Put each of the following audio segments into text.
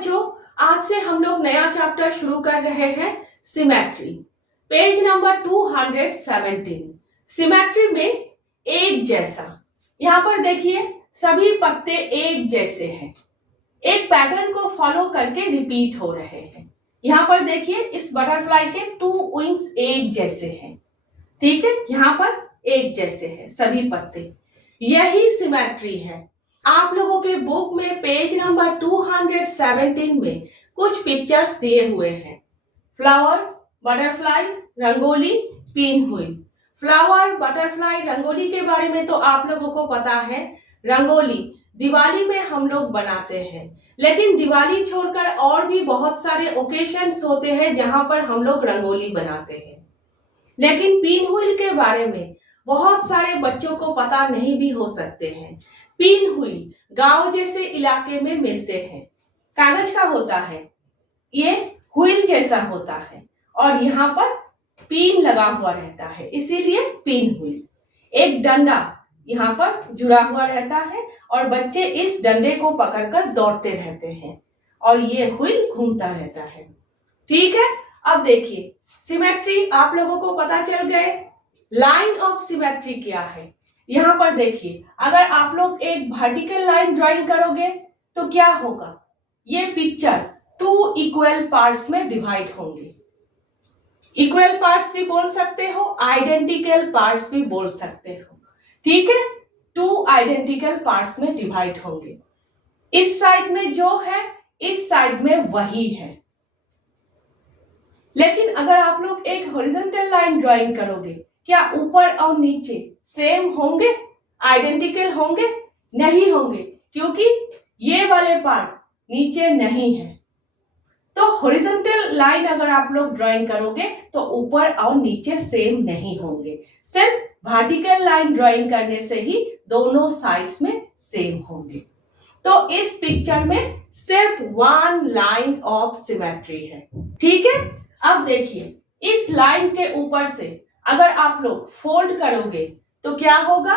बच्चों, आज से हम लोग नया चैप्टर शुरू कर रहे हैं symmetry. Page number 217। Symmetry means एक जैसा। यहाँ पर देखिए सभी पत्ते एक जैसे हैं, एक पैटर्न को फॉलो करके रिपीट हो रहे हैं। यहाँ पर देखिए इस बटरफ्लाई के 2 विंग्स एक जैसे हैं, ठीक है, यहाँ पर एक जैसे हैं सभी पत्ते, यही सिमेट्री है। आप लोगों के बुक में पेज नंबर 217 में कुछ पिक्चर्स दिए हुए हैं। Flower, butterfly, rangoli, pin wheel. Flower, butterfly, rangoli के बारे में तो आप लोगों को पता है। रंगोली दिवाली में हम लोग बनाते हैं, लेकिन दिवाली छोड़कर और भी बहुत सारे ओकेशंस होते हैं जहां पर हम लोग रंगोली बनाते हैं। लेकिन पिन व्हील के बारे में बहुत सारे बच्चों को पता नहीं भी हो सकते हैं। पिन व्हील गांव जैसे इलाके में मिलते हैं, कागज का होता है, ये व्हील जैसा होता है और यहाँ पर पिन लगा हुआ रहता है, इसीलिए पिन व्हील। एक डंडा यहाँ पर जुड़ा हुआ रहता है और बच्चे इस डंडे को पकड़कर दौड़ते रहते हैं और ये व्हील घूमता रहता है, ठीक है। अब देखिए सिमेट्री आप लोगों को पता चल गए। लाइन ऑफ सिमेट्री क्या है, यहाँ पर देखिए अगर आप लोग एक वर्टिकल लाइन ड्राइंग करोगे तो क्या होगा, ये पिक्चर 2 इक्वल पार्ट्स में डिवाइड होंगे। इक्वल पार्ट्स भी बोल सकते हो, आइडेंटिकल पार्ट्स भी बोल सकते हो, ठीक है। 2 आइडेंटिकल पार्ट्स में डिवाइड होंगे। इस साइड में जो है इस साइड में वही है। लेकिन अगर आप लोग एक हॉरिजॉन्टल लाइन ड्राइंग करोगे, क्या ऊपर और नीचे सेम होंगे, आइडेंटिकल होंगे? नहीं होंगे, क्योंकि ये वाले पार्ट नीचे नहीं है। तो हॉरिजॉन्टल लाइन अगर आप लोग ड्राइंग करोगे तो ऊपर और नीचे सेम नहीं होंगे। सिर्फ वर्टिकल लाइन ड्राइंग करने से ही दोनों साइड्स में सेम होंगे। तो इस पिक्चर में सिर्फ 1 लाइन ऑफ सिमेट्री है, ठीक है। अब देखिए इस लाइन के ऊपर से अगर आप लोग फोल्ड करोगे तो क्या होगा,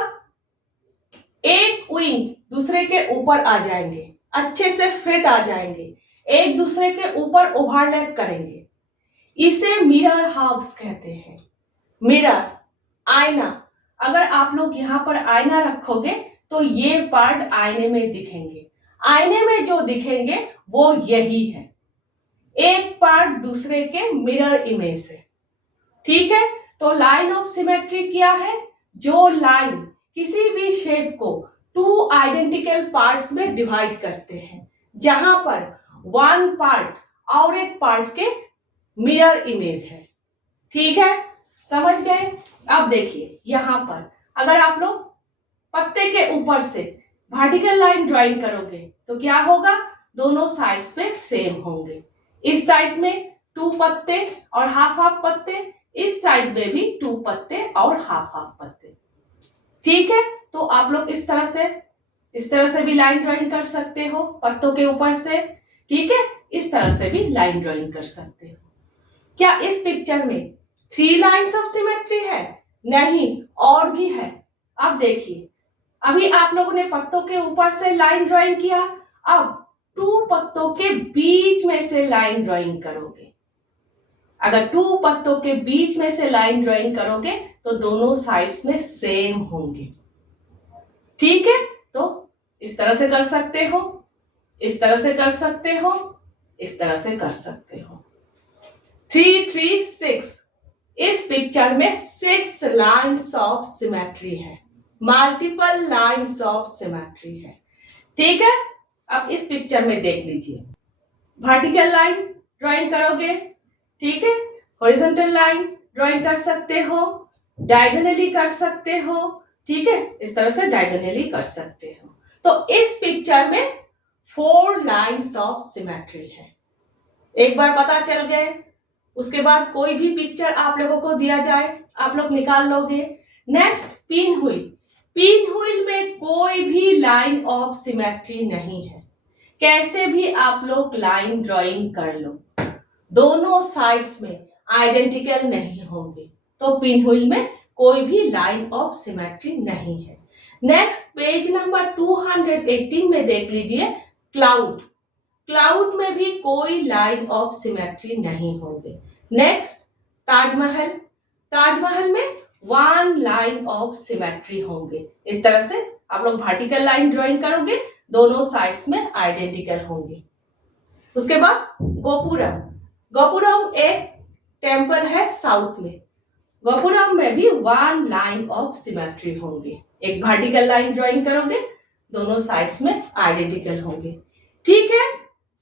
एक विंग दूसरे के ऊपर आ जाएंगे, अच्छे से फिट आ जाएंगे, एक दूसरे के ऊपर ओवरलैप करेंगे। इसे मिरर हाफ्स कहते हैं। मिरर, आईना। अगर आप लोग यहाँ पर आईना रखोगे तो ये पार्ट आईने में दिखेंगे, आईने में जो दिखेंगे वो यही है, एक पार्ट दूसरे के मिरर इमेज है, ठीक है। तो लाइन ऑफ सिमेट्री क्या है, जो लाइन किसी भी शेप को 2 आइडेंटिकल पार्ट्स में डिवाइड करते हैं, जहां पर 1 पार्ट और एक पार्ट के मिरर इमेज है, ठीक है, समझ गए। अब देखिए यहाँ पर अगर आप लोग पत्ते के ऊपर से वर्टिकल लाइन ड्राइंग करोगे तो क्या होगा, दोनों साइड्स में सेम होंगे। इस साइड में 2 पत्ते और हाफ हाफ पत्ते, इस साइड में भी 2 पत्ते और हाफ हाफ पत्ते, ठीक है। तो आप लोग इस तरह से भी लाइन ड्राइंग कर सकते हो पत्तों के ऊपर से, ठीक है। इस तरह से भी लाइन ड्राइंग कर सकते हो। क्या इस पिक्चर में 3 लाइन्स ऑफ सिमेट्री है? नहीं, और भी है। अब देखिए अभी आप लोगों ने पत्तों के ऊपर से लाइन ड्राइंग किया, अब 2 पत्तों के बीच में से लाइन ड्राइंग करोगे। अगर 2 पत्तों के बीच में से लाइन ड्राइंग करोगे तो दोनों साइड्स में सेम होंगे, ठीक है। तो इस तरह से कर सकते हो, इस तरह से कर सकते हो, इस तरह से कर सकते हो। 3, 3, 6। इस पिक्चर में 6 लाइन्स ऑफ सिमेट्री है, मल्टीपल लाइन्स ऑफ सिमेट्री है, ठीक है। अब इस पिक्चर में देख लीजिए, वर्टिकल लाइन ड्राइंग करोगे, ठीक है, हॉरिजॉन्टल लाइन ड्राइंग कर सकते हो, डायगोनली कर सकते हो, ठीक है, इस तरह से डायगोनली कर सकते हो। तो इस पिक्चर में 4 लाइन्स ऑफ सिमेट्री है। एक बार पता चल गए, उसके बाद कोई भी पिक्चर आप लोगों को दिया जाए आप लोग निकाल लोगे। Next pin wheel. Pin wheel में कोई भी लाइन ऑफ सिमेट्री नहीं है, कैसे भी आप लोग लाइन ड्राइंग कर लो, दोनों साइड्स में आइडेंटिकल नहीं होंगे, तो पिन व्हील में कोई भी लाइन ऑफ सिमेट्री नहीं है। नेक्स्ट पेज नंबर 218 में देख लीजिए क्लाउड। क्लाउड में भी कोई लाइन ऑफ सिमेट्री नहीं होंगे। नेक्स्ट, ताजमहल। ताजमहल में वन लाइन ऑफ सिमेट्री होंगे। इस तरह से आप लोग वर्टिकल लाइन ड्राइंग करोगे, दोनों साइड्स में आइडेंटिकल होंगे। उसके बाद गोपुरम। गोपुरम एक टेम्पल है साउथ में। गोपुरम में भी वन लाइन ऑफ सिमेट्री होंगे। एक वर्टिकल लाइन ड्राइंग करोगे, दोनों साइड्स में आइडेंटिकल होंगे। ठीक है,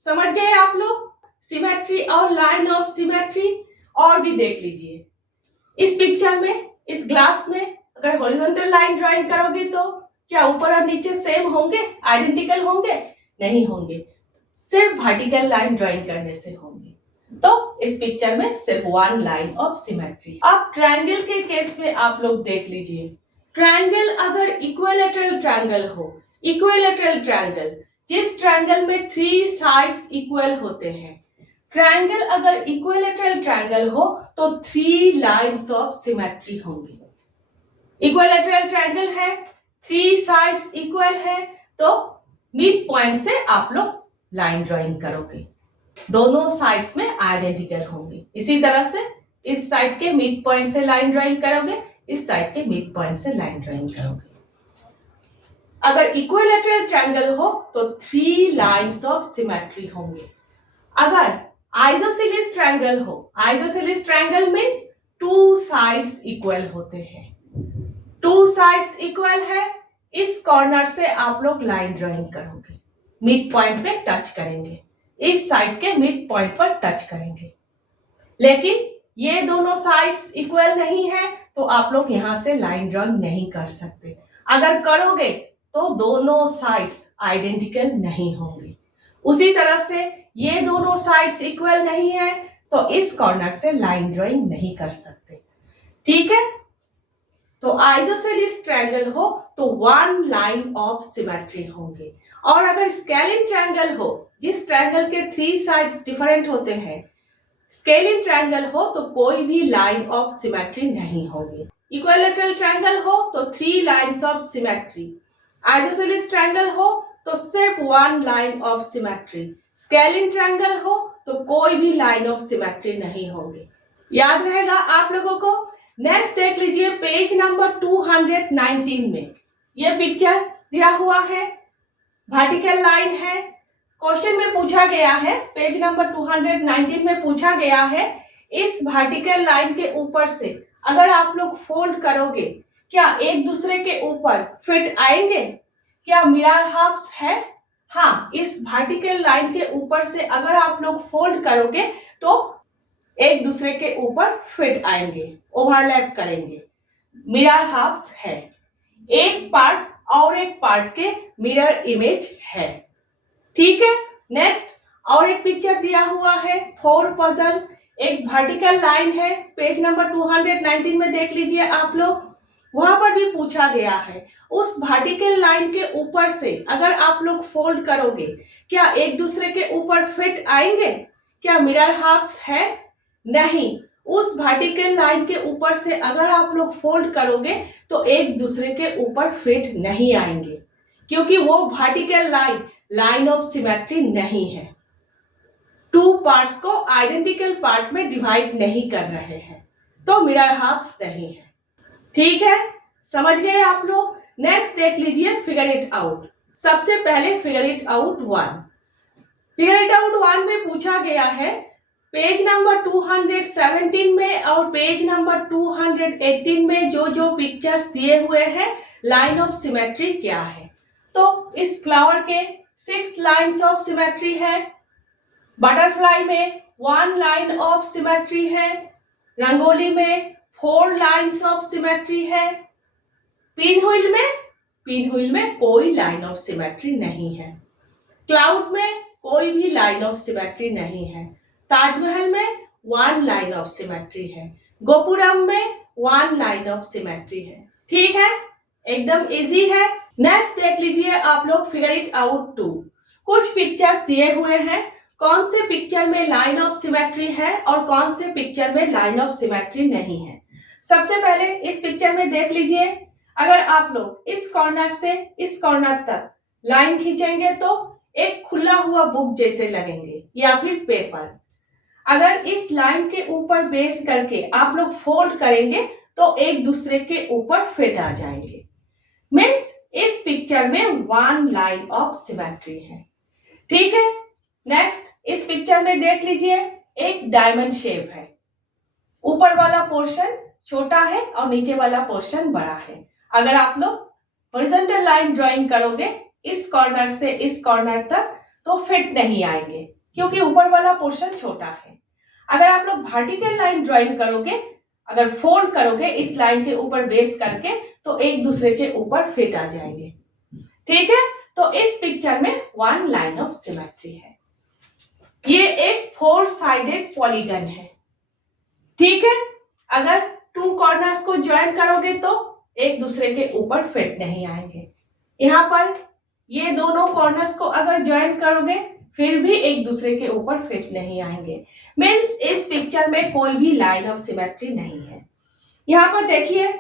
समझ गए आप लोग सिमेट्री और लाइन ऑफ सिमेट्री। और भी देख लीजिए, इस पिक्चर में, इस ग्लास में अगर हॉरिजॉन्टल लाइन ड्राइंग करोगे तो क्या ऊपर और नीचे सेम होंगे, आइडेंटिकल होंगे? नहीं होंगे, सिर्फ वर्टिकल लाइन ड्राइंग करने से होंगे। तो इस पिक्चर में सिर्फ वन लाइन ऑफ सिमेट्री। अब ट्रायंगल के केस में आप लोग देख लीजिए, ट्रायंगल अगर इक्विलैटरल ट्रायंगल हो, इक्विलैटरल ट्रायंगल जिस ट्रायंगल में 3 साइड्स इक्वल होते हैं, ट्रायंगल अगर इक्विलैटरल ट्रायंगल हो तो 3 लाइंस ऑफ सिमेट्री होंगी। इक्विलैटरल ट्रायंगल है, 3 साइड्स इक्वल है, तो मिड पॉइंट से आप लोग लाइन ड्राइंग करोगे, दोनों साइड्स में आइडेंटिकल होंगे। इसी तरह से इस साइड के मिड पॉइंट से लाइन ड्राइंग करोगे, इस साइड के मिड पॉइंट से लाइन ड्राइंग करोगे। अगर इक्विलैटरल ट्रायंगल हो तो 3 लाइंस ऑफ सिमेट्री होंगे। अगर आइसोसेलेस ट्रायंगल हो, isosceles triangle means 2 sides equal होते हैं। 2 साइड्स इक्वल है, इस कॉर्नर से आप लोग लाइन ड्राइंग करोगे, मिड पॉइंट पे टच करेंगे, इस साइड के मिड पॉइंट पर टच करेंगे। लेकिन ये दोनों साइड्स इक्वल नहीं है तो आप लोग यहां से लाइन ड्राइंग नहीं कर सकते। अगर करोगे तो दोनों साइड्स आइडेंटिकल नहीं होंगे। उसी तरह से ये दोनों साइड्स इक्वल नहीं है तो इस कॉर्नर से लाइन ड्राइंग नहीं कर सकते। ठीक है, तो आइसोसेलेस ट्रायंगल हो तो 1 लाइन ऑफ सिमेट्री होंगे। और अगर स्केलिन ट्रायंगल हो, जिस ट्रायंगल के 3 साइड्स डिफरेंट होते हैं, स्केलिन ट्रायंगल हो तो कोई भी लाइन ऑफ सिमेट्री नहीं होगी। इक्विलैटरल ट्रायंगल हो तो 3 lines of symmetry. Isosceles triangle हो तो सिर्फ 1 line of symmetry. Scalene triangle हो तो कोई भी लाइन ऑफ सिमेट्री नहीं होंगे। याद रहेगा आप लोगों को। नेक्स्ट देख लीजिए पेज नंबर 219 में ये पिक्चर दिया हुआ है, वर्टिकल लाइन है। क्वेश्चन में पूछा गया है, पेज नंबर 219 में पूछा गया है, इस वर्टिकल लाइन के ऊपर से अगर आप लोग फोल्ड करोगे क्या एक दूसरे के ऊपर फिट आएंगे? क्या मिरर हाफ्स है? हाँ, इस वर्टिकल लाइन के ऊपर से अगर आप लोग फोल्ड करोगे तो एक दूसरे के ऊपर फिट आएंगे, ओवरलैप करेंगे, मिरर हाफ्स है। एक पार्ट और एक पार्ट के मिरर इमेज है। ठीक है, नेक्स्ट और एक पिक्चर दिया हुआ है, 4 पजल। एक वर्टिकल लाइन है, पेज नंबर 219 में देख लीजिए आप लोग। वहां पर भी पूछा गया है उस वर्टिकल लाइन के ऊपर से अगर आप लोग फोल्ड करोगे क्या एक दूसरे के ऊपर फिट आएंगे? क्या मिरर हाफ्स है? नहीं, उस वर्टिकल लाइन के ऊपर से अगर आप लोग फोल्ड करोगे तो एक दूसरे के ऊपर फिट नहीं आएंगे, क्योंकि वो vertical line line of symmetry नहीं है। 2 पार्ट्स को आइडेंटिकल पार्ट में डिवाइड नहीं कर रहे हैं, तो मिरर हाफ्स नहीं है। ठीक है, समझ गए आप लोग। नेक्स्ट देख लीजिए फिगर इट आउट। सबसे पहले figure it out 1। Figure it out 1 में पूछा गया है पेज नंबर 217 में और पेज नंबर 218 में जो जो piक्चर्स दिए हुए हैं लाइन ऑफ सिमेट्री क्या है। तो इस फ्लावर के 6 लाइन्स ऑफ सिमेट्री है, बटरफ्लाई में 1 लाइन ऑफ सिमेट्री है, रंगोली में 4 लाइन्स ऑफ सिमेट्री है, पिन व्हील में कोई लाइन ऑफ सिमेट्री नहीं है, क्लाउड में कोई भी लाइन ऑफ सिमेट्री नहीं है, ताजमहल में 1 लाइन ऑफ सिमेट्री है, गोपुरम में 1 लाइन ऑफ सिमेट्री है। ठीक है, एकदम इजी है। नेक्स्ट देख लीजिए आप लोग फिगर इट आउट 2। कुछ पिक्चर्स दिए हुए हैं, कौन से पिक्चर में लाइन ऑफ सिमेट्री है और कौन से पिक्चर में लाइन ऑफ सिमेट्री नहीं है। सबसे पहले इस पिक्चर में देख लीजिए, अगर आप लोग इस कॉर्नर से इस कॉर्नर तक लाइन खींचेंगे तो एक खुला हुआ बुक जैसे लगेंगे या फिर पेपर। अगर इस लाइन के ऊपर बेस करके आप लोग फोल्ड करेंगे तो एक दूसरे के ऊपर फिट आ जाएंगे। मीन्स इस पिक्चर में वन लाइन ऑफ सिमेट्री है। ठीक है, नेक्स्ट इस पिक्चर में देख लीजिए, एक डायमंड शेप है। ऊपर वाला पोर्शन छोटा है और नीचे वाला पोर्शन बड़ा है। अगर आप लोग हॉरिजॉन्टल लाइन ड्राइंग करोगे इस कॉर्नर से इस कॉर्नर तक तो फिट नहीं आएंगे क्योंकि ऊपर वाला पोर्शन छोटा है। अगर आप लोग वर्टिकल लाइन ड्राइंग करोगे, अगर फोल्ड करोगे इस लाइन के ऊपर बेस करके तो एक दूसरे के ऊपर फिट आ जाएंगे। ठीक है, तो इस पिक्चर में वन लाइन ऑफ सिमेट्री है। ये एक 4 साइडेड पॉलीगन है। ठीक है, अगर टू कॉर्नर्स को ज्वाइन करोगे तो एक दूसरे के ऊपर फिट नहीं आएंगे। यहाँ पर ये दोनों कॉर्नर्स को अगर ज्वाइन करोगे फिर भी एक दूसरे के ऊपर फिट नहीं आएंगे। मीन्स इस पिक्चर में कोई भी लाइन ऑफ सिमेट्री नहीं है। यहाँ पर देखिए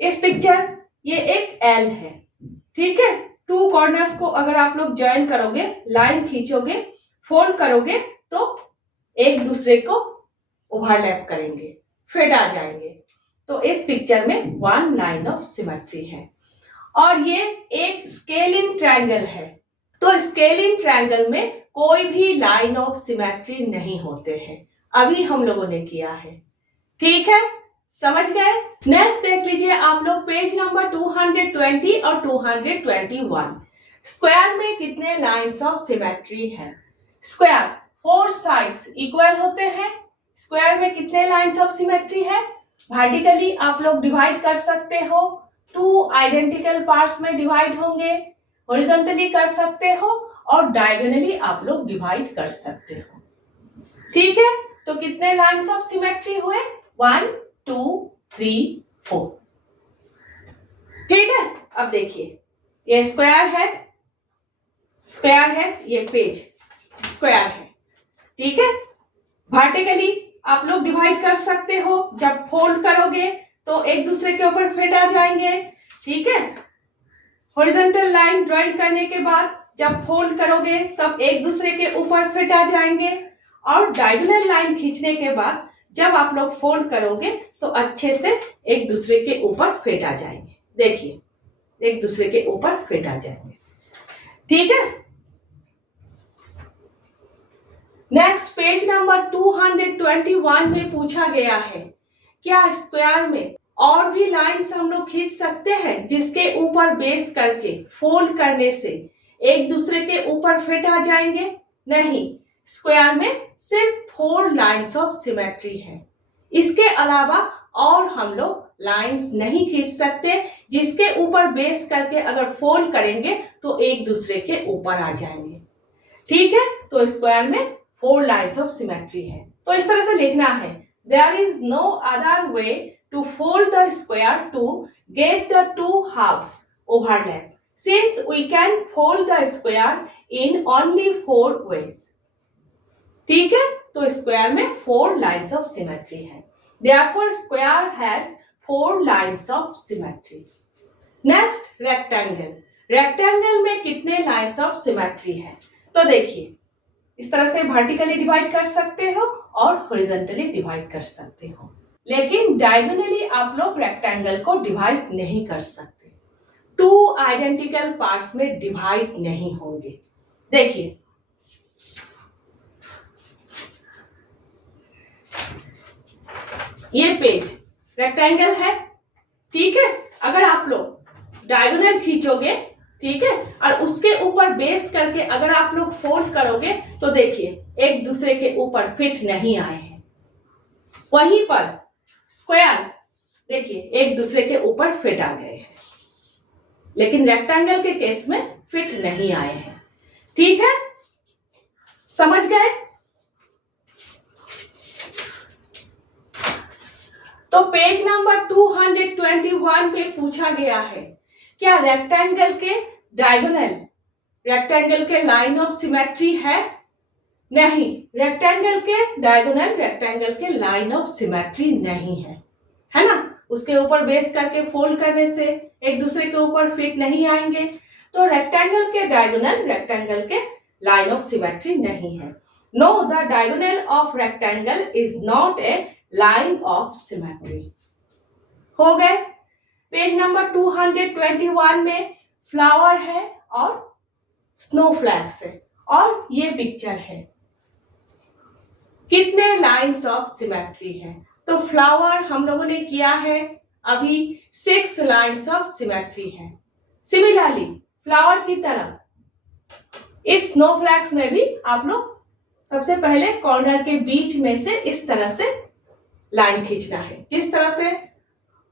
इस पिक्चर, ये एक एल है। ठीक है, टू कॉर्नर्स को अगर आप लोग ज्वाइन करोगे, लाइन खींचोगे, फोल्ड करोगे तो एक दूसरे को ओवरलैप करेंगे, फिट आ जाएंगे। तो इस पिक्चर में वन लाइन ऑफ सिमेट्री है। और ये एक स्केलिंग ट्रायंगल है। तो स्केलिंग ट्रायंगल में कोई भी लाइन ऑफ सिमेट्री नहीं होते हैं। अभी हम लोगों ने किया है। ठीक है, समझ गए। नेक्स्ट देख लीजिए आप लोग पेज नंबर 220 और 221। स्क्वायर में कितने लाइंस ऑफ सिमेट्री है? स्क्वायर 4 साइड्स इक्वल होते हैं। स्क्वायर में कितने लाइंस ऑफ सिमेट्री है? वर्टिकली आप लोग डिवाइड कर सकते हो, 2 आइडेंटिकल पार्ट्स में डिवाइड होंगे, हॉरिजॉन्टली कर सकते हो और डायगोनली आप लोग डिवाइड कर सकते हो। ठीक है, तो कितने लाइंस ऑफ सिमेट्री हुए? 1 2 3 4। ठीक है, अब देखिए ये स्क्वायर है, स्क्वायर है, ये पेज स्क्वायर है। ठीक है, वर्टिकली आप लोग डिवाइड कर सकते हो, जब फोल्ड करोगे तो एक दूसरे के ऊपर फिट आ जाएंगे। ठीक है, हॉरिजॉन्टल लाइन ड्राइंग करने के बाद जब फोल्ड करोगे तब एक दूसरे के ऊपर फिट आ जाएंगे। और डायगोनल लाइन खींचने के बाद जब आप लोग फोल्ड करोगे तो अच्छे से एक दूसरे के ऊपर फिट आ जाएंगे। देखिए एक दूसरे के ऊपर फिट आ जाएंगे। ठीक है, नेक्स्ट पेज नंबर 221 में पूछा गया है, क्या स्क्वायर में और भी लाइंस हम लोग खींच सकते हैं जिसके ऊपर बेस करके फोल्ड करने से एक दूसरे के ऊपर फिट आ जाएंगे? नहीं, स्क्वायर में सिर्फ 4 लाइंस ऑफ सिमेट्री है। इसके अलावा और हम लोग लाइंस नहीं खींच सकते जिसके ऊपर बेस करके अगर फोल्ड करेंगे तो एक दूसरे के ऊपर आ जाएंगे। ठीक है, तो स्क्वायर में 4 लाइंस ऑफ सिमेट्री है। तो इस तरह से लिखना है, there is no other way to fold the square to get the 2 halves overlap since we can fold the square in only 4 ways। ठीक है, तो स्क्वायर में 4 लाइंस ऑफ सिमेट्री है। Therefore square has 4 lines of symmetry. Next rectangle. Rectangle में कितने lines of symmetry है? तो देखिए इस तरह से वर्टिकली डिवाइड कर सकते हो और हॉरिजॉन्टली डिवाइड कर सकते हो, लेकिन डायगोनली आप लोग रेक्टेंगल को डिवाइड नहीं कर सकते। 2 आइडेंटिकल पार्ट्स में डिवाइड नहीं होंगे। देखिए ये पेज रेक्टेंगल है। ठीक है, अगर आप लोग डायगोनल खींचोगे, ठीक है, और उसके ऊपर बेस करके अगर आप लोग फोल्ड करोगे तो देखिए एक दूसरे के ऊपर फिट नहीं आए हैं। वहीं पर स्क्वायर देखिए एक दूसरे के ऊपर फिट आ गए हैं, लेकिन रेक्टेंगल के केस में फिट नहीं आए हैं। ठीक है, समझ गए? तो पेज नंबर 221 पे पूछा गया है, क्या रेक्टेंगल के डायगोनल रेक्टेंगल के लाइन ऑफ सिमेट्री है? नहीं, रेक्टेंगल के डायगोनल रेक्टेंगल के लाइन ऑफ सिमेट्री नहीं है, है ना। उसके ऊपर बेस करके फोल्ड करने से एक दूसरे के ऊपर फिट नहीं आएंगे। तो रेक्टेंगल के डायगोनल रेक्टेंगल के लाइन ऑफ सिमेट्री नहीं है। No, the diagonal of rectangle is not a line of symmetry. हो गए। पेज नंबर 221 में फ्लावर है और स्नोफ्लैक्स है और ये पिक्चर है। कितने लाइंस ऑफ सिमेट्री है? तो फ्लावर हम लोगों ने किया है अभी 6 लाइंस ऑफ सिमेट्री है। सिमिलरली फ्लावर की तरह इस स्नोफ्लैक्स में भी आप लोग सबसे पहले कॉर्नर के बीच में से इस तरह से लाइन खींचना है। जिस तरह से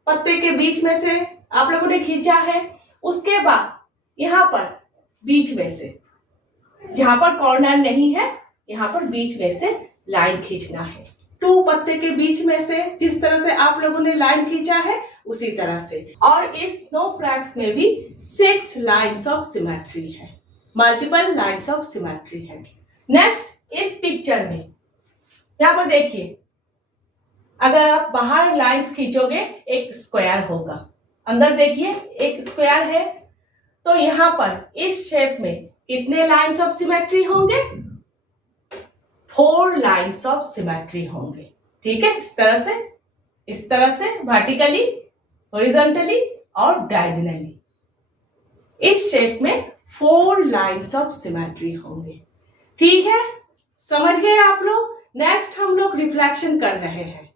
पत्ते के बीच में से आप लोगों ने खींचा है, उसके बाद यहाँ पर बीच में से, जहां पर कॉर्नर नहीं है, यहाँ पर बीच में से लाइन खींचना है। 2 पत्ते के बीच में से जिस तरह से आप लोगों ने लाइन खींचा है उसी तरह से। और इस स्नोफ्लैक्स में भी 6 लाइंस ऑफ सिमेट्री है, मल्टीपल लाइंस ऑफ सिमेट्री है। नेक्स्ट, इस पिक्चर में यहाँ पर देखिए, अगर आप बाहर लाइंस खींचोगे एक स्क्वायर होगा, अंदर देखिए एक स्क्वायर है, तो यहाँ पर इस शेप में कितने लाइंस ऑफ सिमेट्री होंगे? 4 लाइंस ऑफ सिमेट्री होंगे। ठीक है, इस तरह से वर्टिकली, हॉरिजॉन्टली और डायगोनली इस शेप में 4 लाइंस ऑफ सिमेट्री होंगे। ठीक है, समझ गए आप लोग? नेक्स्ट हम लोग रिफ्लेक्शन कर रहे हैं।